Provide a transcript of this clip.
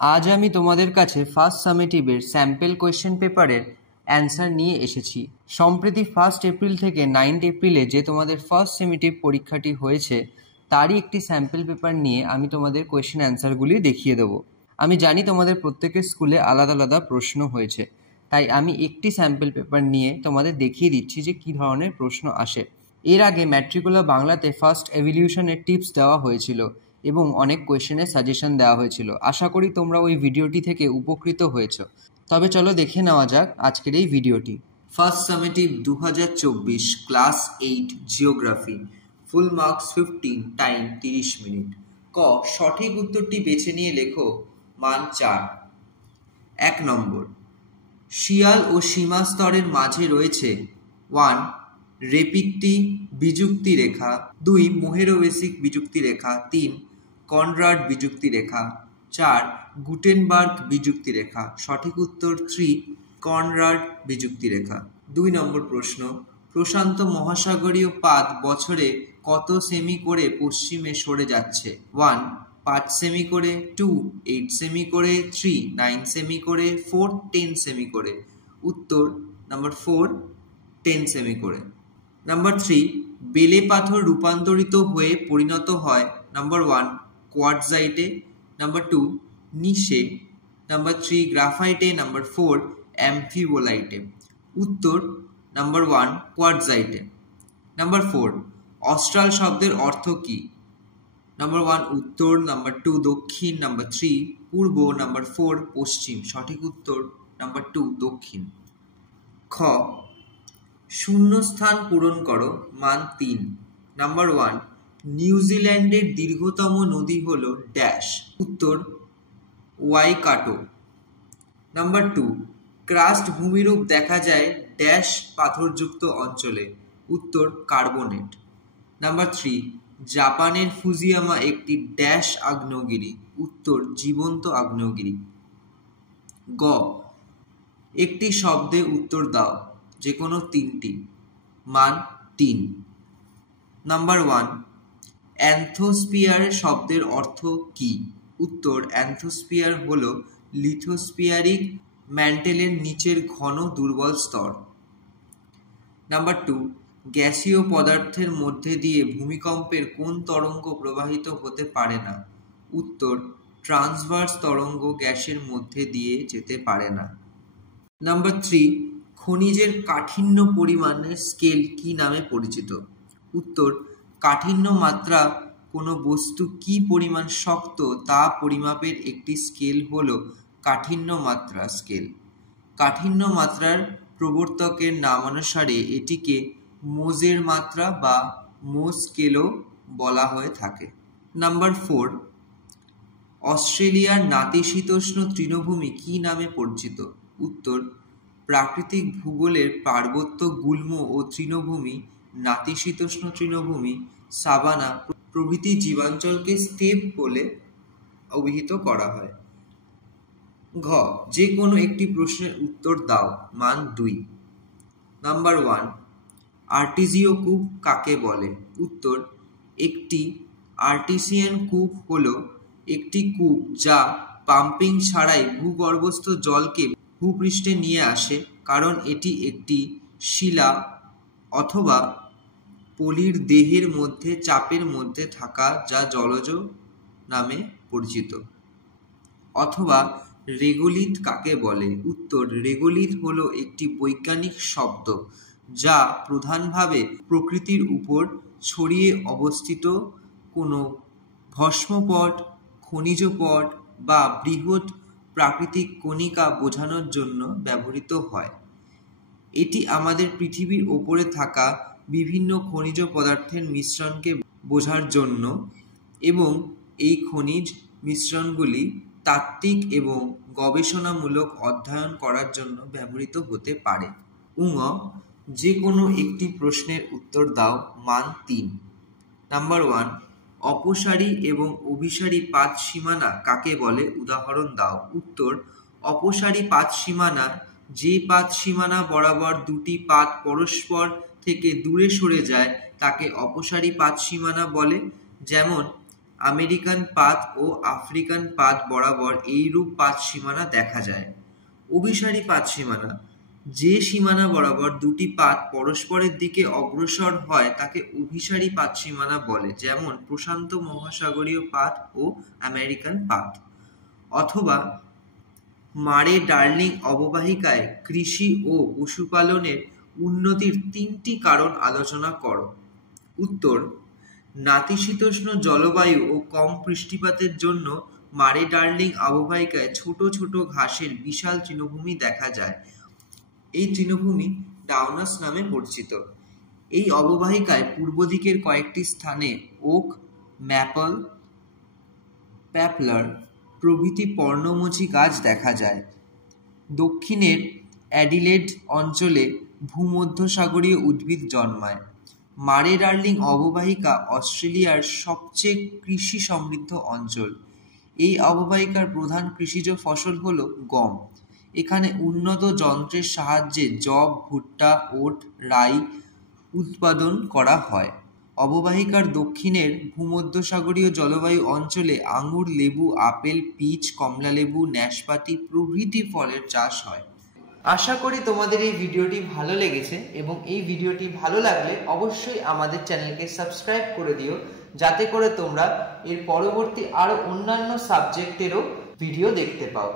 আজ আমি তোমাদের কাছে ফার্স্ট সামেটিভের স্যাম্পল কোয়েশ্চেন পেপারের অ্যান্সার নিয়ে এসেছি। সম্প্রতি 1 এপ্রিল থেকে 9 এপ্রিলে যে তোমাদের ফার্স্ট সামেটিভ পরীক্ষাটি হয়েছে তারই একটি স্যাম্পল পেপার নিয়ে আমি তোমাদের কোয়েশ্চেন অ্যান্সারগুলি দেখিয়ে দেবো। আমি জানি তোমাদের প্রত্যেকের স্কুলে আলাদা আলাদা প্রশ্ন হয়েছে, তাই আমি একটি স্যাম্পল পেপার নিয়ে তোমাদের দেখিয়ে দিচ্ছি যে কী ধরনের প্রশ্ন আসে। এর আগে ম্যাট্রিকুলার বাংলাতে ফার্স্ট এভলিউশনের টিপস দেওয়া হয়েছিল এবং অনেক কোয়েশ্চেনের সাজেশন দেওয়া হয়েছিল। আশা করি তোমরা ওই ভিডিওটি থেকে উপকৃত হয়েছো। তবে চলো দেখে নেওয়া যাক আজকের এই ভিডিওটি। First summative 2024 class 8 geography, full marks 15, time 30 minute. ক, সঠিক উত্তরটি বেছে নিয়ে লেখো। মান 4। 1 নম্বর, শিয়াল ও সীমা স্তরের মাঝে রয়েছে 1 রেপিকটি বিযুক্তি রেখা, 2 মোহেরোবেসিক বিযুক্তি রেখা, 3 কনরাড বিযুক্তি রেখা, 4 গুটেনবার্গ বিযুক্তি রেখা। সঠিক উত্তর 3 কনরাড বিযুক্তি রেখা। 2 নম্বর প্রশ্ন, প্রশান্ত মহাসাগরীয় পাত বছরে কত সেমি করে পশ্চিমে সরে যাচ্ছে? 1 5 সেমি করে, 2 8 সেমি করে, 3 9 সেমি করে, 4 10 সেমি করে। উত্তর নাম্বার 4 10 সেমি করে। নাম্বার 3, বেলে পাথর রূপান্তরিত হয়ে পরিণত হয় নাম্বার 1 কোয়ার্টজাইটে, নাম্বার 2 নিশে, নাম্বার 3 গ্রাফাইটে, নাম্বার 4 অ্যাম্ফিবোলাইটে। উত্তর নাম্বার 1 কোয়ার্টজাইটে। নাম্বার 4, অস্ট্রাল শব্দের অর্থ কী? নাম্বার 1 উত্তর, নাম্বার 2 দক্ষিণ, নাম্বার 3 পূর্ব, নাম্বার 4 পশ্চিম। সঠিক উত্তর নাম্বার 2 দক্ষিণ। খ, শূন্যস্থান পূরণ করো। মান 3। নাম্বার 1, নিউজিল্যান্ডের দীর্ঘতম নদী হল ড্যাশ। উত্তর ওয়াইকাটো। নাম্বার 2, ক্রাস্ট ভূমিরূপ দেখা যায় ড্যাশ পাথরযুক্ত অঞ্চলে। উত্তর কার্বনেট। নাম্বার 3, জাপানের ফুজিয়ামা একটি ড্যাশ আগ্নেয়গিরি। উত্তর জীবন্ত আগ্নেয়গিরি। গ, একটি শব্দে উত্তর দাও, যে কোনো 3টি। মান 3। নাম্বার 1, অ্যানথোস্পিয়ার শব্দের অর্থ কী? উত্তর অ্যানথোস্পিয়ার হল লিথোস্পিয়ারিক ম্যান্টেলের নিচের ঘন দুর্বল স্তর। নাম্বার 2, গ্যাসীয় পদার্থের মধ্যে দিয়ে ভূমিকম্পের কোন তরঙ্গ প্রবাহিত হতে পারে না? উত্তর ট্রান্সভার্স তরঙ্গ গ্যাসের মধ্যে দিয়ে যেতে পারে না। নাম্বার 3, খনিজের কাঠিন্য পরিমাণের স্কেল কি নামে পরিচিত? উত্তর কাঠিন্য মাত্রা কোনো বস্তু কি পরিমাণ শক্ত তা পরিমাপের একটি স্কেল হল কাঠিন্য মাত্রা স্কেল। কাঠিন্য মাত্রার প্রবর্তকের নামানুসারে এটিকে মোজের মাত্রা বা মোজ স্কেলও বলা হয়ে থাকে। নাম্বার 4, অস্ট্রেলিয়ার নাতিশীতোষ্ণ তৃণভূমি কি নামে পরিচিত? উত্তর প্রাকৃতিক ভূগোলের পার্বত্য গুল্ম ও তৃণভূমি, নাতিশীতোষ্ণ তৃণভূমি, সাভানা প্রভৃতি জীবাঞ্চলকে স্টেপ বলে অভিহিত করা হয়। ঘ, যে কোনো একটি প্রশ্নের উত্তর দাও। মান 2। নাম্বার 1, আর্টিসীয় কূপ কাকে বলে? উত্তর একটি আর্টিসিয়ান কূপ হল একটি কূপ যা পাম্পিং ছাড়াই ভূগর্ভস্থ জলকে ভূপৃষ্ঠে নিয়ে আসে, কারণ এটি একটি শিলা অথবা পলির দেহের মধ্যে চাপের মধ্যে থাকা যা জলজ নামে পরিচিত। অথবা রেগোলিথ কাকে বলে? উত্তর রেগোলিথ হল একটি বৈজ্ঞানিক শব্দ যা প্রধানভাবে প্রকৃতির উপর ছড়িয়ে অবস্থিত কোনো ভস্মপট, খনিজ পট বা বৃহৎ প্রাকৃতিক কণিকা বোঝানোর জন্য ব্যবহৃত হয়। এটি আমাদের পৃথিবীর ওপরে থাকা বিভিন্ন খনিজ পদার্থের মিশ্রণকে বোঝার জন্য এবং এই খনিজ মিশ্রণগুলি তাত্ত্বিক এবং গবেষণামূলক অধ্যয়ন করার জন্য ব্যবহৃত হতে পারে। যে কোনো একটি প্রশ্নের উত্তর দাও। মান 3। নাম্বার 1, অপসারী এবং অভিসারী পাত সীমানা কাকে বলে? উদাহরণ দাও। উত্তর অপসারী পাত সীমানা যে পাত সীমানা বরাবর দুটি পাত পরস্পর থেকে দূরে সরে যায় তাকে অপসারী পাত সীমানা বলে। যেমন আমেরিকান পাত ও আফ্রিকান পাত বরাবর এইরূপ পাত সীমানা দেখা যায়। অভিসারী পাত সীমানা, যে সীমানা বরাবর দুটি পাত পরস্পরের দিকে অগ্রসর হয় তাকে অভিসারী পাত সীমানা বলে, যেমন প্রশান্ত মহাসাগরীয় পাত ও আমেরিকান পাত। অথবা মারে ডার্লিং অববাহিকায় কৃষি ও পশুপালনের উন্নতির 3টি কারণ আলোচনা করো। উত্তর: নাতিশীতোষ্ণ জলবায়ু ও কম বৃষ্টিপাতের জন্য মারে ডার্লিং অববাহিকায় ছোট ছোট ঘাসের বিশাল তৃণভূমি দেখা যায়। এই তৃণভূমি ডাউনাস নামে পরিচিত। এই অববাহিকায় পূর্ব দিকের কয়েকটি স্থানে ওক, ম্যাপল, পপ্লার প্রভৃতি পর্ণমোচী গাছ দেখা যায়। দক্ষিণের অ্যাডিলেড অঞ্চলে ভূমধ্যসাগরীয় উদ্ভিদ জন্মায়। মারে ডার্লিং অববাহিকা অস্ট্রেলিয়ার সবচেয়ে কৃষি সমৃদ্ধ অঞ্চল। এই অববাহিকার প্রধান কৃষিজ ফসল হল গম। এখানে উন্নত যন্ত্রের সাহায্যে যব, ভুট্টা, ওট, রাই উৎপাদন করা হয়। অববাহিকার দক্ষিণের ভূমধ্যসাগরীয় জলবায়ু অঞ্চলে আঙুর, লেবু, আপেল, পিচ, কমলালেবু, ন্যাশপাতি প্রভৃতি ফলের চাষ হয়। আশা করি তোমাদের এই ভিডিওটি ভালো লেগেছে এবং এই ভিডিওটি ভালো লাগলে অবশ্যই আমাদের চ্যানেলকে সাবস্ক্রাইব করে দিও, যাতে করে তোমরা এর পরবর্তী আরো অন্যান্য সাবজেক্টেরও ভিডিও দেখতে পাও।